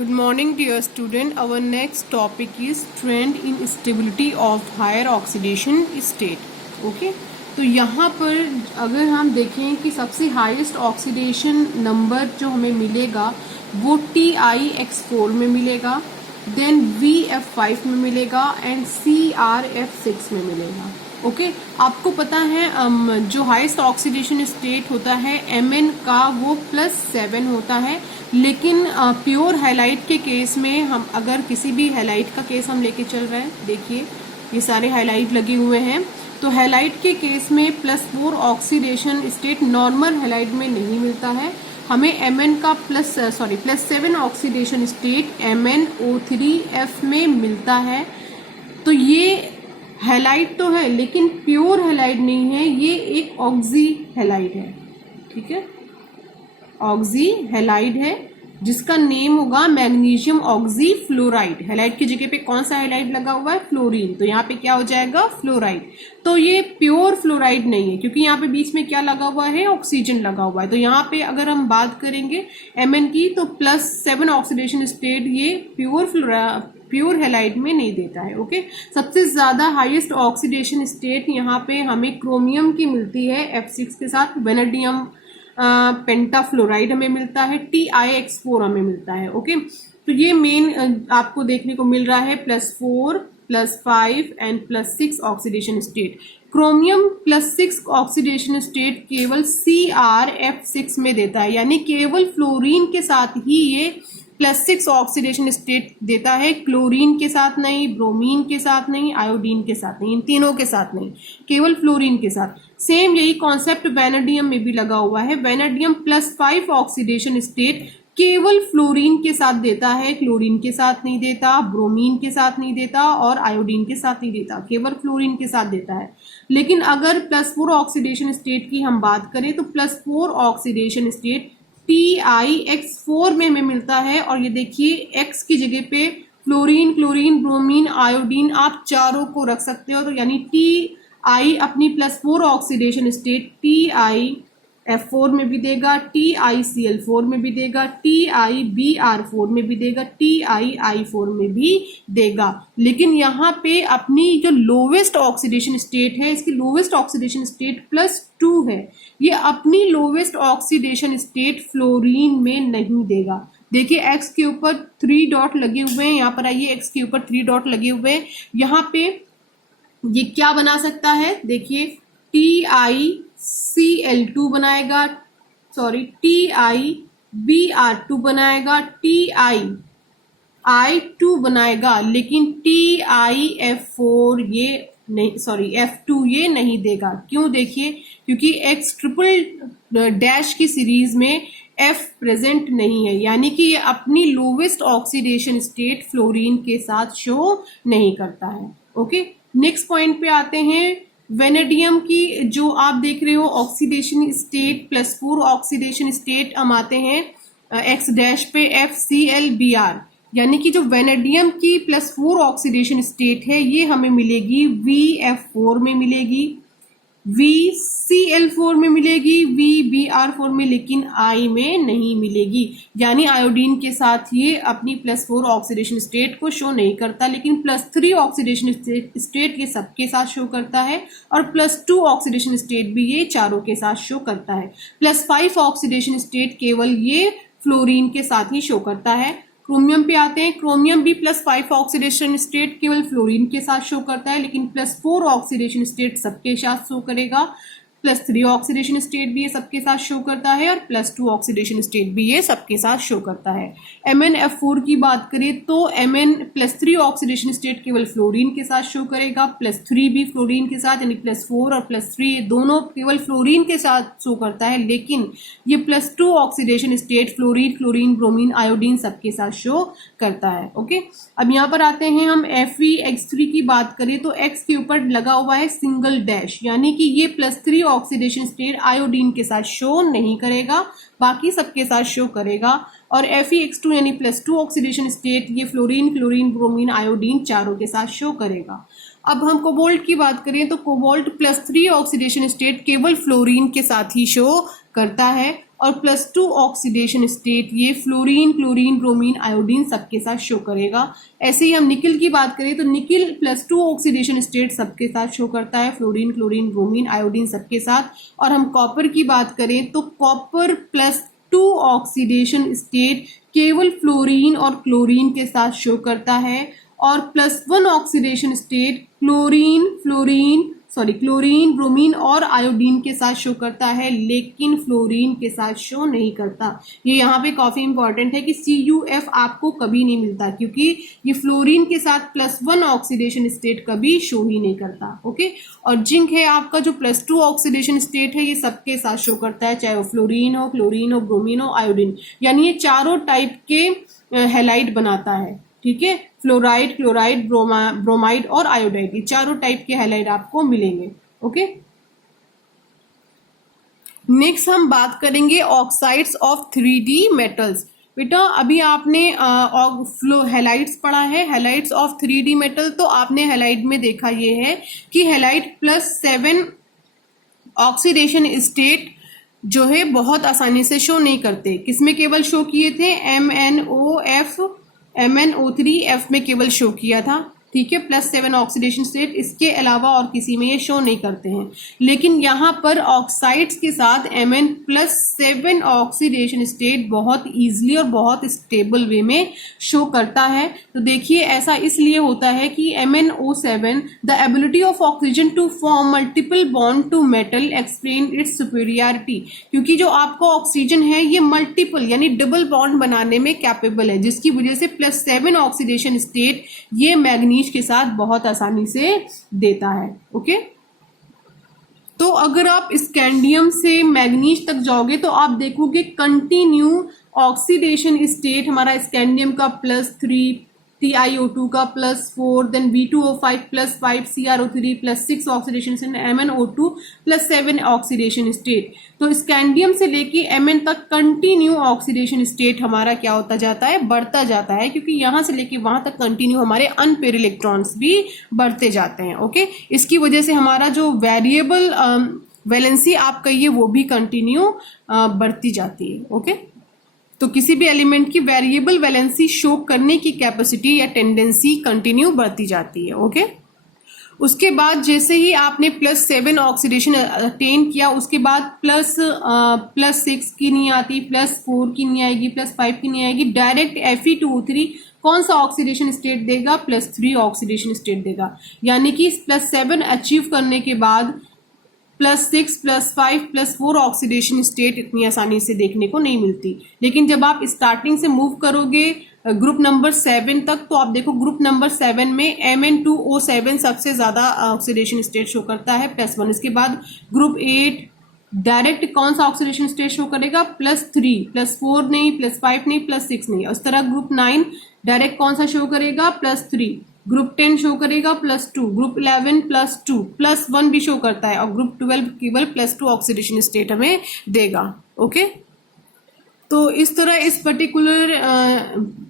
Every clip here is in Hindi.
Good morning dear student. Our next topic is trend in stability of higher oxidation state. Okay? तो यहाँ पर अगर हम देखें कि सबसे हाईएस्ट ऑक्सीडेशन नंबर जो हमें मिलेगा वो TiX4 में मिलेगा, देन VF5 में मिलेगा एंड CrF6 में मिलेगा. ओके आपको पता है जो हाईएस्ट ऑक्सीडेशन स्टेट होता है Mn का वो +7 होता है, लेकिन प्योर हैलाइट के केस में हम अगर किसी भी हैलाइट का केस हम लेके चल रहे हैं, देखिए ये सारे हैलाइट लगे हुए हैं, तो हैलाइट के केस में +4 ऑक्सीडेशन स्टेट नॉर्मल हैलाइट में नहीं मिलता है. हमें Mn का +7 ऑक्सीडेशन स्टेट MnO3F में मिलता है. तो ये हैलाइट तो है लेकिन प्योर हैलाइट नहीं है, ये एक ऑक्सी हैलाइट है. ठीक है, ऑक्सी हैलाइड है जिसका नेम होगा मैग्नीशियम ऑक्सी फ्लोराइड. हैलाइड की जगह पे कौन सा हैलाइड लगा हुआ है? फ्लोरीन. तो यहाँ पे क्या हो जाएगा? फ्लोराइड. तो ये प्योर फ्लोराइड नहीं है क्योंकि यहाँ पे बीच में क्या लगा हुआ है? ऑक्सीजन लगा हुआ है. तो यहाँ पे अगर हम बात करेंगे Mn की तो +7 ऑक्सीडेशन स्टेट ये प्योर हैलाइड में नहीं देता है. ओके, सबसे ज्यादा हाईएस्ट ऑक्सीडेशन स्टेट यहाँ पे हमें क्रोमियम की मिलती है F6 के साथ, वेनेडियम पेंटाफ्लोराइड हमें मिलता है, TiX4 हमें मिलता है. ओके, तो ये मेन आपको देखने को मिल रहा है +4, +5 and +6 oxidation state. Chromium +6 oxidation state केवल CrF6 में देता है, यानी केवल फ्लोरीन के साथ ही ये +6 ऑक्सीडेशन स्टेट देता है, क्लोरीन के साथ नहीं, ब्रोमीन के साथ नहीं, आयोडीन के साथ नहीं, इन तीनों के साथ नहीं, केवल फ्लोरीन के साथ. सेम यही कॉन्सेप्ट वेनेडियम में भी लगा हुआ है. वेनेडियम +5 ऑक्सीडेशन स्टेट केवल फ्लोरीन के साथ देता है, क्लोरीन के साथ नहीं देता, ब्रोमीन के साथ नहीं देता और आयोडीन के साथ नहीं देता, केवल फ्लोरीन के साथ देता है. लेकिन अगर +4 ऑक्सीडेशन स्टेट की हम बात करें तो +4 ऑक्सीडेशन स्टेट TiX4 में हमें मिलता है. और ये देखिए X की जगह पे फ्लोरीन, क्लोरीन, ब्रोमीन, आयोडीन आप चारों को रख सकते हो. तो यानी Ti अपनी +4 ऑक्सीडेशन स्टेट TiF4 में भी देगा, TiCl4 में भी देगा, TiBr4 में भी देगा, TiI4 में भी देगा. लेकिन यहाँ पे अपनी जो लोवेस्ट ऑक्सीडेशन स्टेट है, इसकी लोवेस्ट ऑक्सीडेशन स्टेट +2 है, ये अपनी लोवेस्ट ऑक्सीडेशन स्टेट फ्लोरीन में नहीं देगा. देखिए X के ऊपर 3 डॉट लगे हुए हैं, यहाँ पर आइए X के ऊपर 3 डॉट लगे हुए हैं. यहाँ पे ये क्या बना सकता है? देखिए TiCl2 बनाएगा, TiBr2 बनाएगा, TiI2 बनाएगा, लेकिन TiF4 ये नहीं, F2 ये नहीं देगा. क्यों? देखिए क्योंकि X ट्रिपल डैश की सीरीज में F प्रेजेंट नहीं है, यानी कि ये अपनी लोवेस्ट ऑक्सीडेशन स्टेट फ्लोरीन के साथ शो नहीं करता है. ओके, नेक्स्ट पॉइंट पे आते हैं. वेनेडियम की जो आप देख रहे हो ऑक्सीडेशन स्टेट +4 ऑक्सीडेशन स्टेट हम आते हैं X डैश पे FClBr, यानी कि जो वेनेडियम की +4 ऑक्सीडेशन स्टेट है ये हमें मिलेगी VF4 में मिलेगी, VCl4 में मिलेगी, VBr4 में, लेकिन I में नहीं मिलेगी. यानी आयोडीन के साथ ये अपनी +4 ऑक्सीडेशन स्टेट को शो नहीं करता, लेकिन +3 ऑक्सीडेशन स्टेट ये सबके साथ शो करता है और +2 ऑक्सीडेशन स्टेट भी ये चारों के साथ शो करता है. +5 ऑक्सीडेशन स्टेट केवल ये फ्लोरीन के साथ ही शो करता है. क्रोमियम पे आते हैं. क्रोमियम भी +5 ऑक्सीडेशन स्टेट केवल फ्लोरीन के साथ शो करता है, लेकिन +4 ऑक्सीडेशन स्टेट सबके साथ शो करेगा, +3 ऑक्सीडेशन स्टेट भी ये सबके साथ शो करता है और +2 ऑक्सीडेशन स्टेट भी ये सबके साथ शो करता है. MnF4 की बात करें तो Mn +3 ऑक्सीडेशन स्टेट केवल फ्लोरीन के साथ शो करेगा, +3 भी फ्लोरीन के साथ, यानी +4 और +3 दोनों केवल फ्लोरीन के साथ शो करता है, लेकिन ये +2 oxidation state fluorine, chlorine, bromine, iodine सबके साथ शो करता है. ओके, अब यहाँ पर आते हैं हम FeX3 की बात करें तो X के ऊपर लगा हुआ है सिंगल डैश, यानी कि ये +3 ऑक्सीडेशन स्टेट आयोडीन के साथ शो नहीं करेगा, बाकी सबके साथ शो करेगा. और FeX2 यानी +2 ऑक्सीडेशन स्टेट ये फ्लोरीन, क्लोरीन, ब्रोमीन, आयोडीन चारों के साथ शो करेगा. अब हम कोबाल्ट की बात करें तो कोबाल्ट +3 ऑक्सीडेशन स्टेट केवल फ्लोरीन के साथ ही शो करता है और +2 ऑक्सीडेशन स्टेट ये फ्लोरीन, क्लोरीन, ब्रोमीन, आयोडीन सबके साथ शो करेगा। ऐसे ही हम निकिल की बात करें तो निकिल +2 ऑक्सीडेशन स्टेट सबके साथ शो करता है, फ्लोरीन, क्लोरीन, ब्रोमीन, आयोडीन सबके साथ। और हम कॉपर की बात करें तो कॉपर +2 ऑक्सीडेशन स्टेट केवल फ्लोरीन और क्लोरीन के साथ शो करता है, और +1 ऑक्सीडेशन स्टेट क्लोरीन, ब्रोमीन और आयोडीन के साथ शो करता है, लेकिन फ्लोरीन के साथ शो नहीं करता। ये यहाँ पे काफी इंपॉर्टेंट है कि CuF आपको कभी नहीं मिलता, क्योंकि ये फ्लोरीन के साथ +1 ऑक्सीडेशन स्टेट कभी शो ही नहीं करता। ओके, और जिंक है आपका जो +2 ऑक्सीडेशन स्टेट है, ये सबके साथ शो करता है, चाहे वो फ्लोरीन हो, क्लोरीन हो, ब्रोमीन हो, आयोडीन, यानी ये चारों टाइप के हैलाइड बनाता है। ठीक है, फ्लोराइड, क्लोराइड, ब्रोमाइड और आयोडाइड, ये चारों टाइप के हैलाइड आपको मिलेंगे। ओके, नेक्स्ट हम बात करेंगे ऑक्साइड्स ऑफ 3D मेटल्स। बेटा अभी आपने हैलाइड्स पढ़ा है, हैलाइड्स ऑफ 3D मेटल, तो आपने हैलाइड में देखा ये है कि हैलाइड +7 ऑक्सीडेशन स्टेट जो है बहुत आसानी से शो नहीं करते। किसमें केवल शो किए थे? MnO3F में केवल शो किया था। ठीक है, +7 ऑक्सीडेशन स्टेट, इसके अलावा और किसी में ये शो नहीं करते हैं। लेकिन यहाँ पर ऑक्साइड्स के साथ Mn+7 ऑक्सीडेशन स्टेट बहुत इजीली और बहुत स्टेबल वे में शो करता है। तो देखिए ऐसा इसलिए होता है कि MnO7 the ability of oxygen to form multiple bond to metal explain its superiority, क्योंकि जो आपका ऑक्सीजन है ये मल्टीपल यानी डबल बॉन्ड बनाने में कैपेबल है, जिसकी वजह से +7 ऑक्सीडेशन स्टेट ये मैग्नीज के साथ बहुत आसानी से देता है। ओके, तो अगर आप स्कैंडियम से मैग्नीज तक जाओगे तो आप देखोगे कंटिन्यू ऑक्सीडेशन स्टेट हमारा स्कैंडियम का +3, TiO2 का +4, then V2O5 +5, CrO3 +6 oxidation state, MnO2 +7 oxidation state. तो स्कैंडियम से लेके Mn तक कंटिन्यू ऑक्सीडेशन स्टेट हमारा क्या होता जाता है? बढ़ता जाता है, क्योंकि यहां से लेके वहां तक कंटिन्यू हमारे अनपेयर इलेक्ट्रॉन्स भी बढ़ते जाते हैं। ओके, इसकी वजह से हमारा जो वेरिएबल वैलेंसी आप कहिए वो भी कंटिन्यू बढ़ती जाती है। ओके, तो किसी भी एलिमेंट की वेरिएबल वैलेंसी शो करने की कैपेसिटी या टेंडेंसी कंटिन्यू बढ़ती जाती है। ओके, उसके बाद जैसे ही आपने +7 ऑक्सीडेशन अटेन किया, उसके बाद +6 की नहीं आती, +4 की नहीं आएगी, +5 की नहीं आएगी, डायरेक्ट Fe2O3 कौन सा ऑक्सीडेशन स्टेट देगा? +3 ऑक्सीडेशन स्टेट देगा। यानी कि +7 अचीव करने के बाद +6, +5, +4 ऑक्सीडेशन स्टेट इतनी आसानी से देखने को नहीं मिलती। लेकिन जब आप स्टार्टिंग से मूव करोगे ग्रुप नंबर 7 तक, तो आप देखो ग्रुप नंबर 7 में Mn2O7 सबसे ज्यादा ऑक्सीडेशन स्टेट शो करता है, +1। इसके बाद ग्रुप 8 डायरेक्ट कौन सा ऑक्सीडेशन स्टेट शो करेगा? +3, +4 नहीं, +5 नहीं, +6 नहीं। उस तरह ग्रुप 9 डायरेक्ट कौन सा शो करेगा? +3। ग्रुप 10 शो करेगा +2, ग्रुप 11 +2, +1 भी शो करता है, और ग्रुप 12 केवल +2 ऑक्सीडेशन स्टेट हमें देगा। ओके, तो इस तरह इस पर्टिकुलर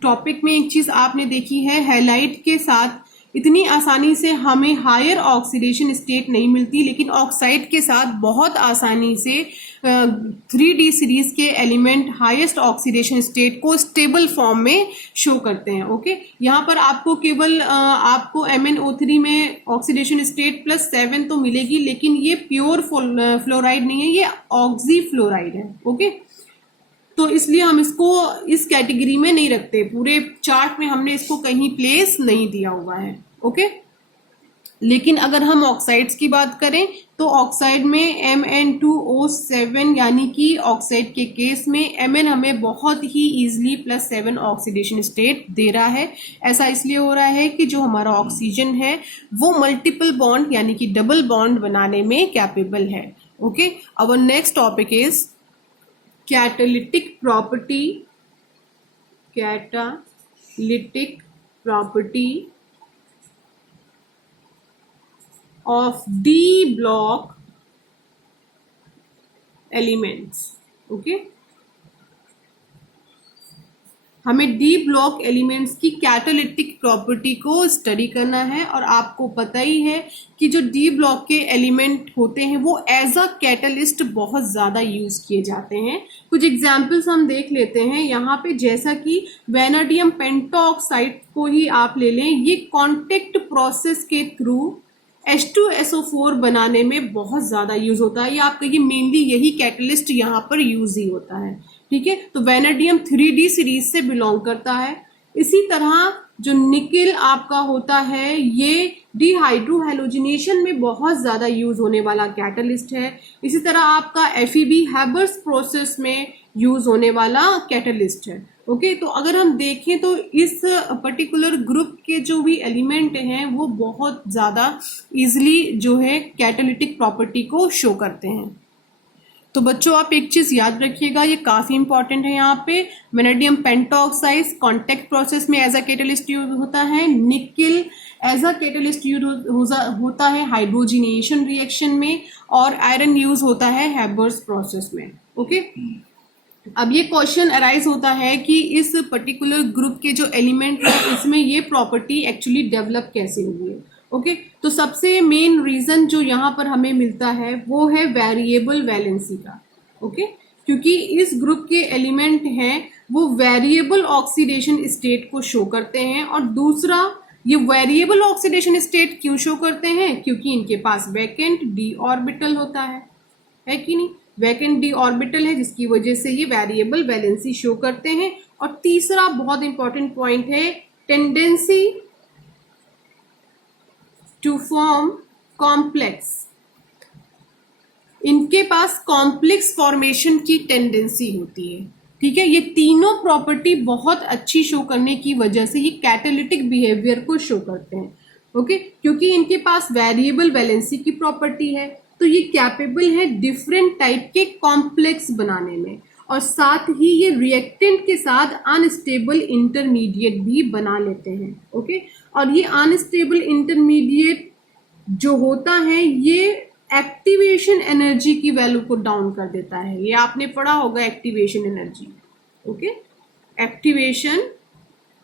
टॉपिक में एक चीज आपने देखी है, हैलाइड के साथ इतनी आसानी से हमें हायर ऑक्सीडेशन स्टेट नहीं मिलती, लेकिन ऑक्साइड के साथ बहुत आसानी से 3D सीरीज के एलिमेंट हाईएस्ट ऑक्सीडेशन स्टेट को स्टेबल फॉर्म में शो करते हैं। ओके, यहाँ पर आपको केवल आपको MnO3 में ऑक्सीडेशन स्टेट +7 तो मिलेगी, लेकिन ये प्योर फ्लोराइड नहीं है, ये ऑक्सी फ्लोराइड है। ओके, तो इसलिए हम इसको इस कैटेगरी में नहीं रखते, पूरे चार्ट में हमने इसको कहीं प्लेस नहीं दिया हुआ है। ओके, लेकिन अगर हम ऑक्साइड्स की बात करें तो ऑक्साइड में Mn2O7 यानी कि ऑक्साइड के केस में Mn हमें बहुत ही इजीली +7 ऑक्सीडेशन स्टेट दे रहा है। ऐसा इसलिए हो रहा है कि जो हमारा ऑक्सीजन है वो मल्टीपल बॉन्ड यानी कि डबल बॉन्ड बनाने में कैपेबल है। Okay, our next topic is catalytic property of D block elements. Okay, हमें डी ब्लॉक एलिमेंट्स की कैटालिटिक प्रॉपर्टी को स्टडी करना है। और आपको पता ही है कि जो डी ब्लॉक के एलिमेंट होते हैं वो एज अ कैटलिस्ट बहुत ज़्यादा यूज किए जाते हैं। कुछ एग्जाम्पल्स हम देख लेते हैं यहाँ पे, जैसा कि वेनाडियम पेंटॉक्साइड को ही आप ले लें, ये कॉन्टेक्ट प्रोसेस के थ्रू H2SO4 बनाने में बहुत ज्यादा यूज होता है, या आप कहिए मेनली यही कैटलिस्ट यहाँ पर यूज ही होता है। ठीक है, तो वेनेडियम 3D सीरीज से बिलोंग करता है। इसी तरह जो निकिल आपका होता है ये डिहाइड्रोहेलोजिनेशन में बहुत ज्यादा यूज होने वाला कैटलिस्ट है। इसी तरह आपका FeB हैबर्स प्रोसेस में यूज होने वाला कैटलिस्ट है। ओके, तो अगर हम देखें तो इस पर्टिकुलर ग्रुप के जो भी एलिमेंट हैं वो बहुत ज्यादा इजिली जो है कैटालिटिक प्रॉपर्टी को शो करते हैं। तो बच्चों आप एक चीज याद रखिएगा, ये काफी इंपॉर्टेंट है। यहाँ पे वेनेडियम पेंटॉक्साइड कॉन्टेक्ट प्रोसेस में एज अ कैटलिस्ट यूज होता है, nickel as a catalyst use होता है हाइड्रोजिनेशन रिएक्शन में, और आयरन यूज होता है हैबर्स प्रोसेस में। ओके, अब ये क्वेश्चन अराइज होता है कि इस पर्टिकुलर ग्रुप के जो एलिमेंट है इसमें ये प्रॉपर्टी एक्चुअली डेवलप कैसे हुई है। ओके, तो सबसे मेन रीजन जो यहाँ पर हमें मिलता है वो है वेरिएबल वैलेंसी का। ओके, क्योंकि इस ग्रुप के एलिमेंट हैं वो वेरिएबल ऑक्सीडेशन स्टेट को शो करते हैं। और दूसरा, ये वेरिएबल ऑक्सीडेशन स्टेट क्यों शो करते हैं, क्योंकि इनके पास वैकेंट डी ऑर्बिटल होता है कि नहीं, वैकेंट डी ऑर्बिटल है, जिसकी वजह से ये वेरिएबल वैलेंसी शो करते हैं। और तीसरा बहुत इंपॉर्टेंट पॉइंट है टेंडेंसी टू फॉर्म कॉम्प्लेक्स, इनके पास कॉम्प्लेक्स फॉर्मेशन की टेंडेंसी होती है। ठीक है, ये तीनों प्रॉपर्टी बहुत अच्छी शो करने की वजह से ये कैटालिटिक बिहेवियर को शो करते हैं। ओके, क्योंकि इनके पास वेरिएबल वैलेंसी की प्रॉपर्टी है तो ये कैपेबल है डिफरेंट टाइप के कॉम्प्लेक्स बनाने में, और साथ ही ये रिएक्टेंट के साथ अनस्टेबल इंटरमीडिएट भी बना लेते हैं। ओके, और ये अनस्टेबल इंटरमीडिएट जो होता है ये एक्टिवेशन एनर्जी की वैल्यू को डाउन कर देता है। ये आपने पढ़ा होगा activation energy. Okay, activation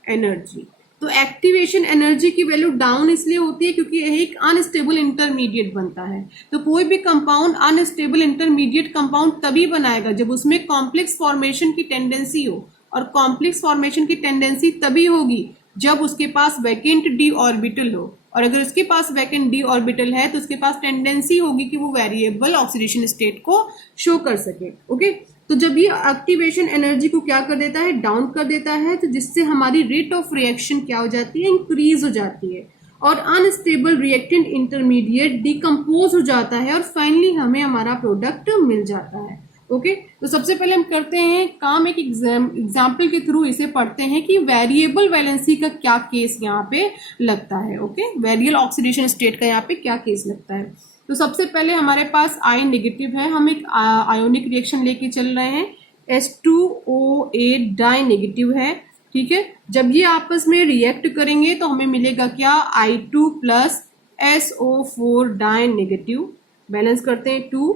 energy, तो एक्टिवेशन एनर्जी की वैल्यू डाउन इसलिए होती है क्योंकि यह एक अनस्टेबल इंटरमीडिएट बनता है। तो कोई भी कंपाउंड अनस्टेबल इंटरमीडिएट कंपाउंड तभी बनाएगा जब उसमें कॉम्प्लेक्स फॉर्मेशन की टेंडेंसी हो, और कॉम्प्लेक्स फॉर्मेशन की टेंडेंसी तभी होगी जब उसके पास वैकेंट डी ऑर्बिटल हो, और अगर उसके पास वैकेंट डी ऑर्बिटल है तो उसके पास टेंडेंसी होगी कि वो वेरिएबल ऑक्सीडेशन स्टेट को शो कर सके। ओके, तो जब ये एक्टिवेशन एनर्जी को क्या कर देता है, डाउन कर देता है, तो जिससे हमारी रेट ऑफ रिएक्शन क्या हो जाती है, इंक्रीज हो जाती है, और अनस्टेबल रिएक्टेंट इंटरमीडिएट डिकम्पोज हो जाता है, और फाइनली हमें हमारा प्रोडक्ट मिल जाता है। ओके, तो सबसे पहले हम करते हैं काम, एक एग्जाम्पल के थ्रू इसे पढ़ते हैं कि वेरिएबल वैलेंसी का क्या केस यहाँ पे लगता है। ओके, वेरिएबल ऑक्सीडेशन स्टेट का यहाँ पे क्या केस लगता है। तो सबसे पहले हमारे पास I नेगेटिव है, हम एक आयोनिक रिएक्शन लेके चल रहे हैं, H2O8 डाई नेगेटिव है। ठीक है, जब ये आपस में रिएक्ट करेंगे तो हमें मिलेगा क्या, I2 plus SO4 di negative, balance करते हैं 2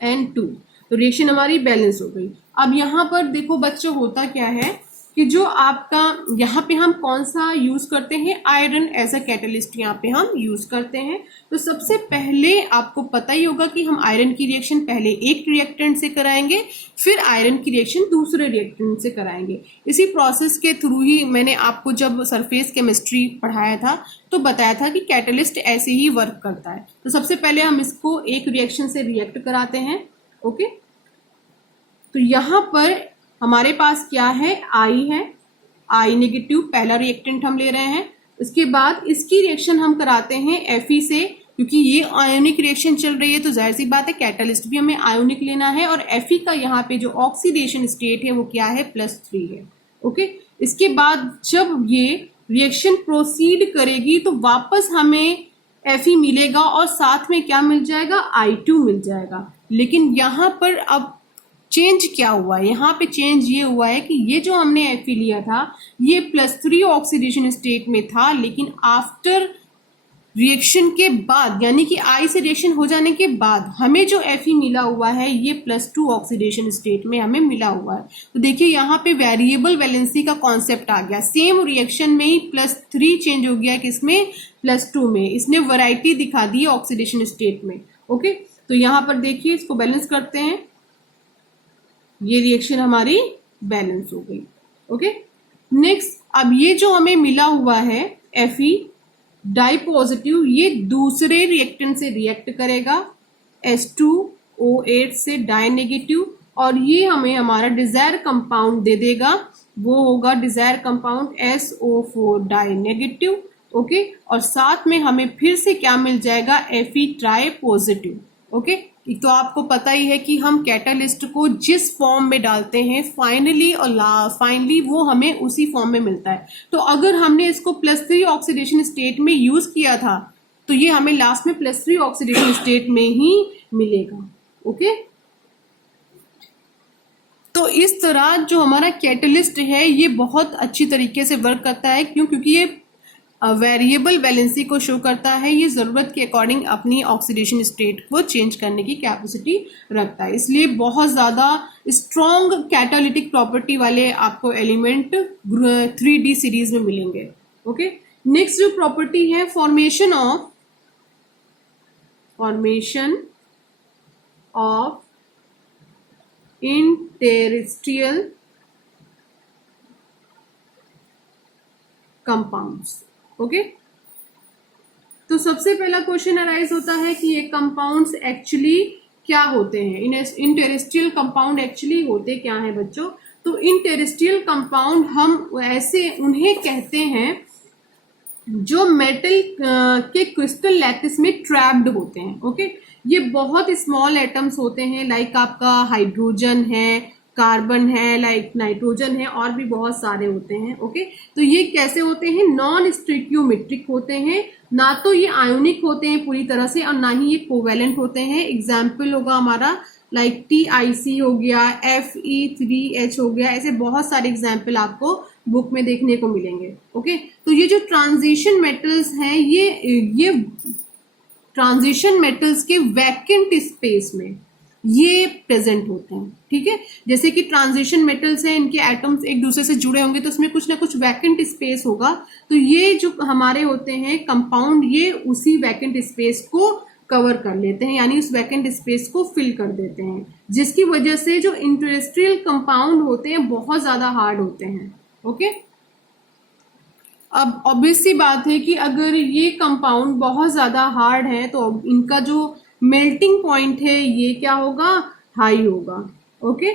and 2, तो रिएक्शन हमारी बैलेंस हो गई। अब यहाँ पर देखो बच्चों होता क्या है कि जो आपका यहाँ पे हम कौन सा यूज करते हैं, आयरन एज अ कैटलिस्ट यहाँ पे हम यूज करते हैं। तो सबसे पहले आपको पता ही होगा कि हम आयरन की रिएक्शन पहले एक रिएक्टेंट से कराएंगे, फिर आयरन की रिएक्शन दूसरे रिएक्टेंट से कराएंगे। इसी प्रोसेस के थ्रू ही मैंने आपको जब सरफेस केमिस्ट्री पढ़ाया था तो बताया था कि कैटलिस्ट ऐसे ही वर्क करता है। तो सबसे पहले हम इसको एक रिएक्शन से रिएक्ट कराते हैं। ओके, तो यहाँ पर हमारे पास क्या है, I नेगेटिव पहला रिएक्टेंट हम ले रहे हैं। उसके बाद इसकी रिएक्शन हम कराते हैं Fe से, क्योंकि ये आयोनिक रिएक्शन चल रही है तो जाहिर सी बात है कैटलिस्ट भी हमें आयोनिक लेना है, और Fe का यहाँ पे जो ऑक्सीडेशन स्टेट है वो क्या है, +3 है। ओके, इसके बाद जब ये रिएक्शन प्रोसीड करेगी तो वापस हमें Fe मिलेगा और साथ में क्या मिल जाएगा, I2 मिल जाएगा। लेकिन यहाँ पर अब चेंज क्या हुआ है, यहाँ पे चेंज ये हुआ है कि ये जो हमने Fe लिया था ये +3 ऑक्सीडेशन स्टेट में था, लेकिन आफ्टर रिएक्शन के बाद यानी कि आई से रिएक्शन हो जाने के बाद हमें जो Fe मिला हुआ है ये +2 ऑक्सीडेशन स्टेट में हमें मिला हुआ है। तो देखिए यहाँ पे वेरिएबल वैलेंसी का कॉन्सेप्ट आ गया, सेम रिएक्शन में ही +3 चेंज हो गया किसमें, +2 में। इसने वैरायटी दिखा दी ऑक्सीडेशन स्टेट में। ओके, तो यहाँ पर देखिए इसको बैलेंस करते हैं, ये रिएक्शन हमारी बैलेंस हो गई। ओके, नेक्स्ट अब ये जो हमें मिला हुआ है Fe डाई पॉजिटिव, ये दूसरे रिएक्टेंट से रिएक्ट करेगा H2O8 से डाई नेगेटिव, और ये हमें हमारा डिजायर कंपाउंड दे देगा, वो होगा desired compound SO4 di negative. Okay, और साथ में हमें फिर से क्या मिल जाएगा, Fe ट्राई पॉजिटिव। ओके, तो आपको पता ही है कि हम कैटालिस्ट को जिस फॉर्म में डालते हैं फाइनली वो हमें उसी फॉर्म में मिलता है। तो अगर हमने इसको +3 ऑक्सीडेशन स्टेट में यूज किया था तो ये हमें लास्ट में +3 ऑक्सीडेशन स्टेट में ही मिलेगा। ओके, तो इस तरह जो हमारा कैटलिस्ट है ये बहुत अच्छी तरीके से वर्क करता है। क्यों? क्योंकि ये वेरिएबल वैलेंसी को शो करता है, ये जरूरत के अकॉर्डिंग अपनी ऑक्सीडेशन स्टेट को चेंज करने की कैपेसिटी रखता है, इसलिए बहुत ज्यादा स्ट्रॉन्ग कैटालिटिक प्रॉपर्टी वाले आपको एलिमेंट 3D सीरीज में मिलेंगे। ओके, नेक्स्ट जो प्रॉपर्टी है फॉर्मेशन ऑफ इंटेरेस्ट्रियल कंपाउंड्स। ओके, तो सबसे पहला क्वेश्चन अराइज होता है कि ये कंपाउंड्स एक्चुअली क्या होते हैं, इन टेरेस्ट्रियल कंपाउंड एक्चुअली होते क्या हैं बच्चों। तो इन टेरेस्ट्रियल कंपाउंड हम ऐसे उन्हें कहते हैं जो मेटल के क्रिस्टल लैटिस में ट्रैप्ड होते हैं। ओके, ये बहुत स्मॉल एटम्स होते हैं, लाइक आपका हाइड्रोजन है, कार्बन है, लाइक नाइट्रोजन है, और भी बहुत सारे होते हैं। ओके, तो ये कैसे होते हैं, नॉन स्टोइकियोमेट्रिक होते हैं, ना तो ये आयोनिक होते हैं पूरी तरह से और ना ही ये कोवेलेंट होते हैं। एग्जाम्पल होगा हमारा लाइक TiC हो गया, Fe3H हो गया, ऐसे बहुत सारे एग्जाम्पल आपको बुक में देखने को मिलेंगे। ओके, तो ये जो ट्रांजिशन मेटल्स हैं ये ट्रांजिशन मेटल्स के वैकेंट स्पेस में ये प्रेजेंट होते हैं। ठीक है, जैसे कि ट्रांजिशन मेटल्स हैं, इनके एटम्स एक दूसरे से जुड़े होंगे तो उसमें कुछ ना कुछ वैकेंट स्पेस होगा, तो ये जो हमारे होते हैं कंपाउंड ये उसी वैकेंट स्पेस को कवर कर लेते हैं, यानी उस वैकेंट स्पेस को फिल कर देते हैं, जिसकी वजह से जो इंटेरेस्ट्रियल कंपाउंड होते हैं बहुत ज्यादा हार्ड होते हैं। ओके, अब ऑब्वियस सी बात है कि अगर ये कंपाउंड बहुत ज्यादा हार्ड है तो इनका जो मेल्टिंग पॉइंट है ये क्या होगा, हाई होगा। ओके,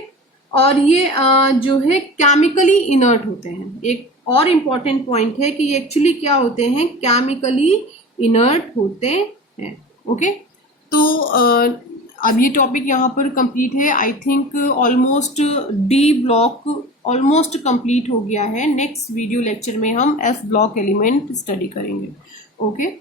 और ये जो है केमिकली इनर्ट होते हैं। एक और इम्पॉर्टेंट पॉइंट है कि ये एक्चुअली क्या होते हैं, केमिकली इनर्ट होते हैं। ओके, तो अब ये टॉपिक यहाँ पर कंप्लीट है। I think almost D block almost complete हो गया है। नेक्स्ट वीडियो लेक्चर में हम F ब्लॉक एलिमेंट स्टडी करेंगे। ओके।